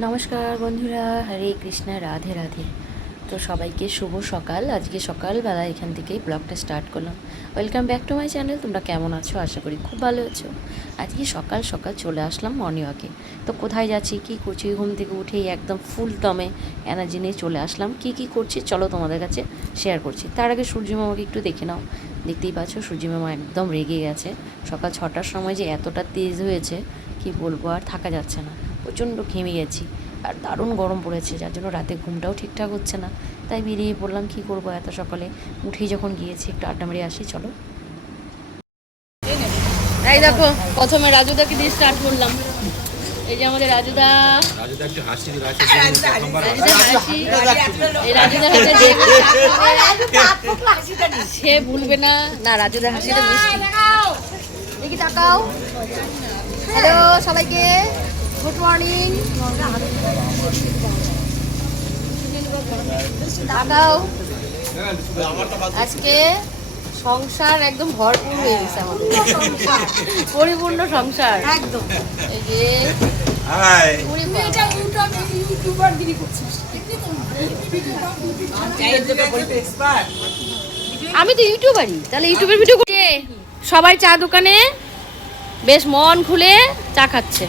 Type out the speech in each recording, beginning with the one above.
নমস্কার বন্ধুরা, হরে কৃষ্ণা, রাধে রাধে। তো সবাইকে শুভ সকাল। আজকে সকালবেলা এখান থেকেই ব্লগটা স্টার্ট করলাম। Welcome back to my channel. তোমরা কেমন আছো? আশা করি খুব ভালো আছো। আজকে সকাল সকাল চলে আসলাম মর্নিং ওয়াকে। তো কোথায় যাচ্ছি, কী করছি, ঘুম থেকে উঠেই একদম ফুল দমে এনার্জি নিয়ে চলে আসলাম। কী করছি চলো তোমাদের কাছে শেয়ার করছি। তার আগে সূর্য মামাকে একটু দেখে নাও। দেখতেই পাচ্ছ সূর্য মামা একদম রেগে গেছে। সকাল 6টার সময় যে এতটা তেজ হয়েছে কি বলবো, আর থাকা যাচ্ছে না। প্রচণ্ড ঘেমে গেছি আর দারুণ গরম পড়েছে, যার জন্য রাতে ঘুমটাও ঠিকঠাক হচ্ছে না। তাই বেরিয়ে পড়লাম, কী করবো, এত সকালে উঠেই যখন গিয়েছি একটু আড্ডা মেরে আসি চলো। এই দেখো প্রথমে রাজুদাকে দিয়ে স্টার্ট করলাম। এই যে আমাদের রাজুদা, রাজুদা একটু হাসি, সে ভুলবে না। না, রাজুদার হাসিটা মিষ্টি। দেখি তাকাও। হ্যালো সবাইকে, গুড মর্নিং। তাকাও। আজকে সংসার একদম ভরপুর হয়ে গেছে আমাদের, পরিপূর্ণ সংসার একদম। এই যে আমি তো ইউটিউবারই, তাহলে ইউটিউবের ভিডিও করছে। সবাই চা দোকানে বেশ মন খুলে চা খাচ্ছে।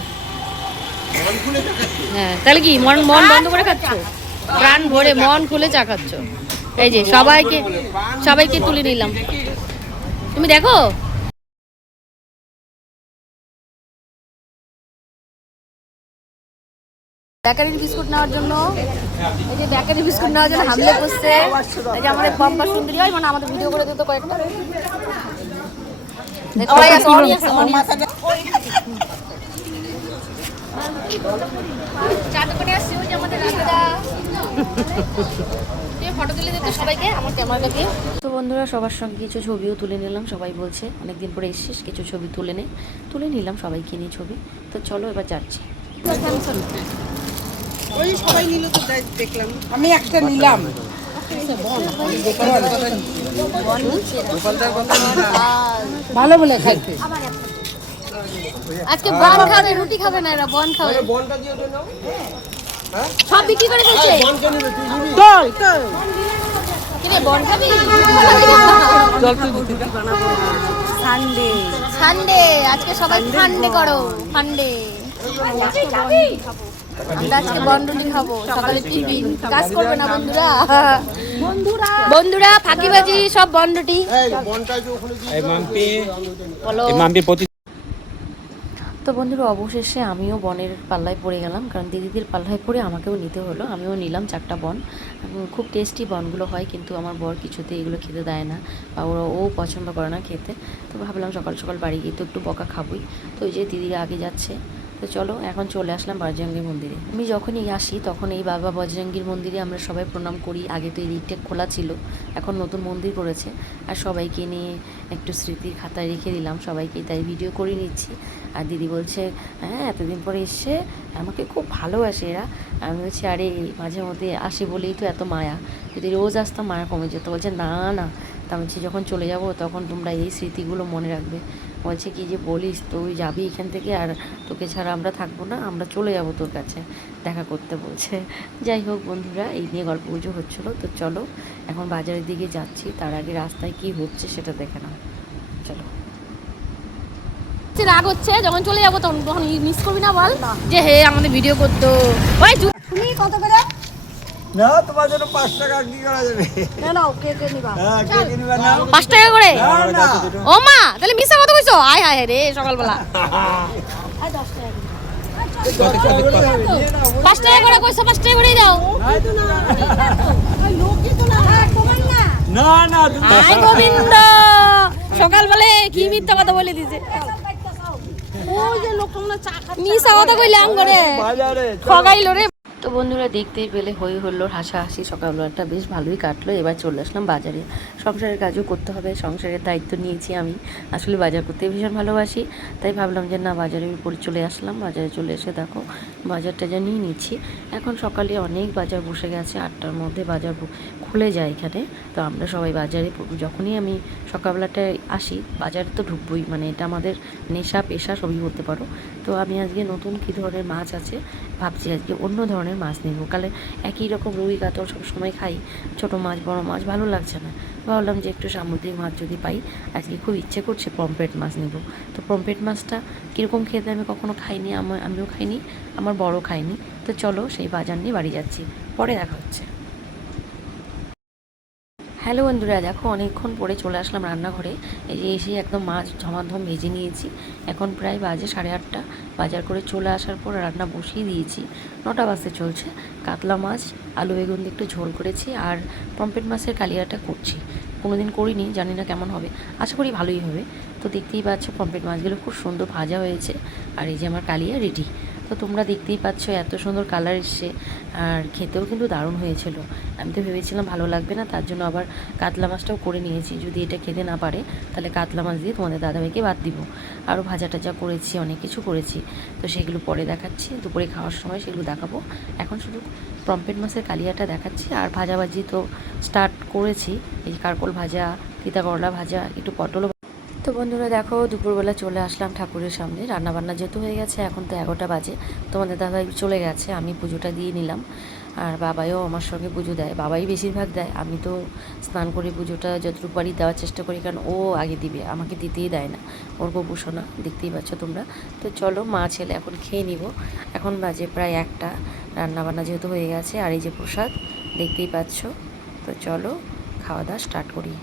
হ্যাঁ, তাহলে কি মন বন্ধ করে খাচ্ছ? প্রাণ ভরে মন খুলে চা খাচ্ছ। এই যে সবাইকে তুলে নিলাম। তুমি দেখো বেকারির বিস্কুট নেওয়ার জন্য, এই যে বেকারি বিস্কুট নেওয়ার জন্য হামলে বসছে। এই যে আমাদের পম্পা সুন্দরী হয়, মানে আমাদের ভিডিও করে দিত কয়েকটা। ফটো তুলে দিতে সবাইকে আমার ক্যামেরাটাকে। তো বন্ধুরা সবার সঙ্গে কিছু ছবিও তুলে নিলাম। সবাই বলছে অনেকদিন পরে এসেছিস, কিছু ছবি তুলে নিলাম সবাইকে নিয়ে ছবি। তো চলো এবার যাচ্ছি। ওই সবাই নিল তো দেখলাম, আমি একটা নিলাম। ভালো বলে খাইতে। আজকে বন খাবে, রুটি খাবে না, এরা বন খাবে। সব বিক্রি করে ফেলছে। কিরে বন খাবি? সানডে সানডে আজকে সবাই ফান্ডে করো, ফান্ডে। আমরা আজকে বনরুটি খাবো, সকালে টিফিন। কাজ করবে না বন্ধুরা, বন্ধুরা ফাঁকিবাজি সব বনরুটি। তো বন্ধুরা অবশেষে আমিও বনের পাল্লায় পড়ে গেলাম, কারণ দিদিদের পাল্লায় পড়ে আমাকেও নিতে হলো। আমিও নিলাম 4টা বন। খুব টেস্টি বনগুলো হয়, কিন্তু আমার বর কিছুতে এগুলো খেতে দেয় না, বা ও পছন্দ করে না খেতে। তো ভাবলাম সকাল সকাল বাড়ি গিয়ে তো একটু বকা খাবই। তো ওই যে দিদিরা আগে যাচ্ছে। তো চলো এখন চলে আসলাম বজরঙ্গী মন্দিরে। আমি যখনই আসি তখন এই বাবা বজরঙ্গীর মন্দিরে আমরা সবাই প্রণাম করি। আগে তো এই দিকটা খোলা ছিল, এখন নতুন মন্দির করেছে। আর সবাইকে নিয়ে একটু স্মৃতির খাতায় রেখে দিলাম সবাইকে, তাই ভিডিও করে নিচ্ছি। আর দিদি বলছে হ্যাঁ এতদিন পরে এসে আমাকে খুব ভালোবাসে এরা। আমি বলছি আরে মাঝে মধ্যে আসে বলেই তো এত মায়া, যদি রোজ আসতাম মায়া কমে যেত। বলছে না না, তা বলছি যখন চলে যাব তখন তোমরা এই স্মৃতিগুলো মনে রাখবে। বলছে কি যে বলিস, তুই যাবি এখান থেকে আর তোকে ছাড়া আমরা থাকবো না, আমরা চলে যাব তোর কাছে দেখা করতে বলছে। যাই হোক বন্ধুরা, এই নিয়ে গল্প গুজব হচ্ছিলো। তো চলো এখন বাজারের দিকে যাচ্ছি, তার আগে রাস্তায় কি হচ্ছে সেটা দেখে নাও। চলো। রাগ হচ্ছে যখন চলে যাবো তখন মিস করবি না, বল যে হে আমাদের ভিডিও করতো। ওই তুমি কত করে না, তোমার জন্য 5 টাকা কি করা যাবে? না না, কে নিবা? হ্যাঁ, কে নিবা না? 5 টাকা করে? না। ও মা, তাহলে মিছা কথা কইছো? আয় হায় রে সকালবেলা। আয় 10 টাকা। 5 টাকা করে কইছো, 5 টাকা করে দাও। না না, আয় গোবিন্দ, সকালবেলা কি মিথ্যা কথা বলে দিছে। ওই যে লোকটা চা খাচ্ছে, মিছা কথা কইলাম করে বাজারে ঠগাইলো রে। তো বন্ধুরা দেখতেই পেলে হই হল্লোর হাসাহাসি সকালবেলাটা বেশ ভালোই কাটলো। এবার চলে আসলাম বাজারে। সংসারের কাজও করতে হবে, সংসারের দায়িত্ব নিয়েছি আমি। আসলে বাজার করতে ভীষণ ভালোবাসি, তাই ভাবলাম যে না বাজারে চলে আসলাম। বাজারে চলে এসে দেখো বাজার টাজার নিয়ে নিচ্ছি। এখন সকালে অনেক বাজার বসে গেছে, 8টার মধ্যে বাজার খুলে যায় এখানে। তো আমরা সবাই বাজারে, যখনই আমি সকালবেলাটায় আসি বাজারে তো ঢুকবই, মানে এটা আমাদের নেশা পেশা সবই বলতে পারো। তো আমি আজকে নতুন কী ধরনের মাছ আছে ভাবছি আজকে অন্য ধরনের মাছ নেব। কালে একই রকম রুই কাতল সবসময় খাই, ছোটো মাছ বড় মাছ ভালো লাগছে না। ভাবলাম যে একটু সামুদ্রিক মাছ যদি পাই, আজকে খুব ইচ্ছে করছে পমফ্রেট মাছ নেব। তো পমফ্রেট মাছটা কীরকম খেতে আমি কখনো খাইনি, আমিও খাইনি, আমার বড় খাইনি। তো চলো সেই বাজার নিয়ে বাড়ি যাচ্ছি, পরে দেখা হচ্ছে। হ্যালো বন্ধুরা, দেখো অনেকক্ষণ পরে চলে আসলাম রান্নাঘরে। এই যে এসে একদম মাছ ঝমাঝম ভেজে নিয়েছি। এখন প্রায় বাজে 8:30। বাজার করে চলে আসার পর রান্না বসিয়ে দিয়েছি, 9টা বাজতে চলছে। কাতলা মাছ আলু বেগুন দিয়ে একটু ঝোল করেছি, আর পমফ্রেট মাছের কালিয়াটা করছি। কোনোদিন করিনি, জানি না কেমন হবে, আশা করি ভালোই হবে। তো দেখতেই পাচ্ছ পমফ্রেট মাছগুলো খুব সুন্দর ভাজা হয়েছে, আর এই যে আমার কালিয়া রেডি। তো তোমরা দেখতেই পাচ্ছ এত সুন্দর কালার এসছে, আর খেতেও কিন্তু দারুণ হয়েছিল। আমি তো ভেবেছিলাম ভালো লাগবে না, তার জন্য আবার কাতলা মাছটাও করে নিয়েছি, যদি এটা খেতে না পারে তাহলে কাতলা মাছ দিয়ে তোমাদের দাদাভাইকে বাদ দিব। আরও ভাজা টাজা করেছি, অনেক কিছু করেছি, তো সেগুলো পরে দেখাচ্ছি, দুপুরে খাওয়ার সময় সেগুলো দেখাবো। এখন শুধু পমফ্রেট মাছের কালিয়াটা দেখাচ্ছি, আর ভাজাভাজি তো স্টার্ট করেছি। এই কারকোল ভাজা, তিতা করলা ভাজা, একটু পটলও। তো বন্ধুরা দেখো, দুপুরবেলা চলে আসলাম ঠাকুরের সামনে। রান্নাবান্না যেহেতু হয়ে গেছে, এখন তো 11টা বাজে। তোমাদের দাদাই চলে গেছে, আমি পুজোটা দিয়ে নিলাম। আর বাবাইও আমার সঙ্গে পুজো দেয়, বাবাই বেশিরভাগ দেয়। আমি তো স্নান করে পুজোটা যতটুকু পারি দেওয়ার চেষ্টা করি, কারণ ও আগে দিবে, আমাকে দিতেই দেয় না। ওর গোপুসোনা, দেখতেই পাচ্ছ তোমরা। তো চলো মা ছেলে এখন খেয়ে নিব। এখন বাজে প্রায় 1টা। রান্নাবান্না যেহেতু হয়ে গেছে, আর এই যে প্রসাদ দেখতেই পাচ্ছ। তো চলো খাওয়া দাওয়া স্টার্ট করি।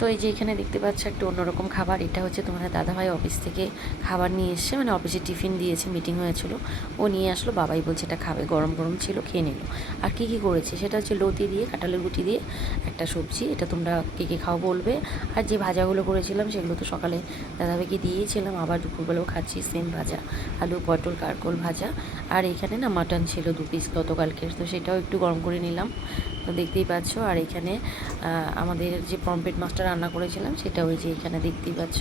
তো এই যে এখানে দেখতে পাচ্ছ একটা অন্যরকম খাবার, এটা হচ্ছে তোমাদের দাদাভাই অফিস থেকে খাবার নিয়ে এসছে, মানে অফিসে টিফিন দিয়েছে, মিটিং হয়েছিল, ও নিয়ে আসলো। বাবাই বলছে এটা খাবে, গরম গরম ছিল, খেয়ে নিল। আর কী কী করেছে সেটা হচ্ছে লতি দিয়ে, কাঁঠালের গুটি দিয়ে একটা সবজি, এটা তোমরা কে কে খাও বলবে। আর যে ভাজাগুলো করেছিলাম সেগুলো তো সকালে দাদাভাইকে দিয়েছিলাম, আবার দুপুরবেলাও খাচ্ছি সেম ভাজা, আলু পটল কারকোল ভাজা। আর এখানে না মাটন ছিল 2 পিস গতকালকের, তো সেটাও একটু গরম করে নিলাম। তো দেখতেই পাচ্ছ। আর এখানে আমাদের যে পমফ্রেট মাছটা রান্না করেছিলাম সেটা ওই যে এখানে দেখতেই পাচ্ছ।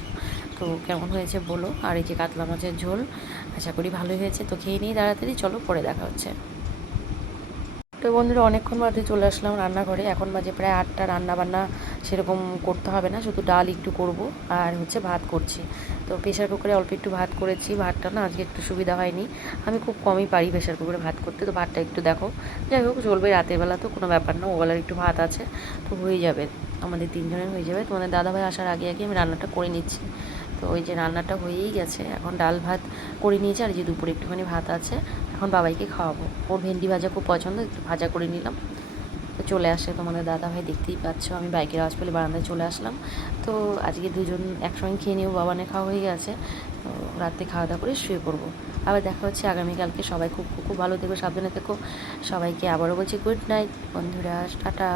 তো কেমন হয়েছে বলো। আর এই যে কাতলা মাছের ঝোল, আশা করি ভালোই হয়েছে। তো খেয়ে নিই তাড়াতাড়ি, চলো পরে দেখা হচ্ছে। তো বন্ধুরা অনেকক্ষণ বাদে চলে আসলাম রান্নাঘরে, এখন বাজে প্রায় 8টা। রান্না বান্না সেরকম করতে হবে না, শুধু ডাল একটু করব, আর হচ্ছে ভাত করছি। তো প্রেশার কুকারে অল্প একটু ভাত করেছি, ভাতটা না আজকে একটু সুবিধা হয়নি, আমি খুব কমই পারি প্রেশার কুকারে ভাত করতে। তো ভাতটা একটু দেখো, যাই হোক চলবে, রাতের বেলা তো কোনো ব্যাপার না, ওবেলার একটু ভাত আছে, তো হয়ে যাবে, আমাদের 3 জনের হয়ে যাবে। তোমাদের দাদাভাই আসার আগে আগে আমি রান্নাটা করে নিচ্ছি। তো ওই যে রান্নাটা হয়েই গেছে, এখন ডাল ভাত করে নিয়েছি, আর যে দুপুরে একটুখানি ভাত আছে, এখন বাবাইকে খাওয়াবো। ওর ভেন্ডি ভাজা খুব পছন্দ, একটু ভাজা করে নিলাম। তো চলে আসে তোমাদের দাদাভাই, দেখতেই পাচ্ছ আমি বাইকের আওয়াজ পেলে বারান্দায় চলে আসলাম। তো আজকে দুজন একসঙ্গে খেয়ে নিয়েও বাবানে খাওয়া হয়ে গেছে। তো রাতে খাওয়া দাওয়া করে শুয়ে পড়বো। আবার দেখা হচ্ছে আগামীকালকে। সবাই খুব খুব ভালো থেকো, সাবধানে থেকো। সবাইকে আবারও বলছি গুড নাইট বন্ধুরা, টাটা।